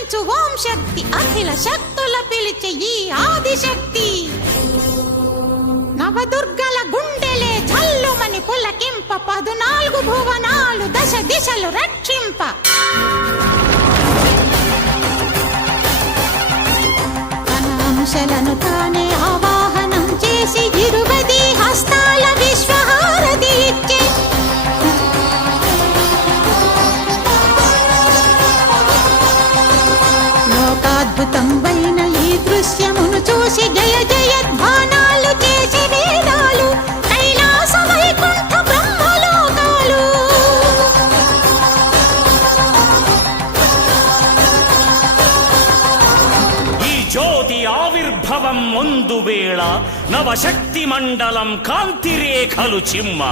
సృష్టించు ఓం శక్తి. అఖిల శక్తుల పిలిచే ఈ ఆదిశక్తి. నవదుర్గల గుండెలే చల్లుమని పులకింప పదునాలుగు భువనాలు దశ దిశలు రక్షింప. తన అంశలను తానే లోకాద్భుతం ఈ దృశ్యమును చూసి జయ జయధ్వానాలు చేసి వేదాలు కైలాస వైకుంఠ బ్రహ్మలోకాలు. ఈ జ్యోతి ఆవిర్భవం ముందు వేళ నవశక్తి మండలం కాంతిరేఖలు చిమ్మ.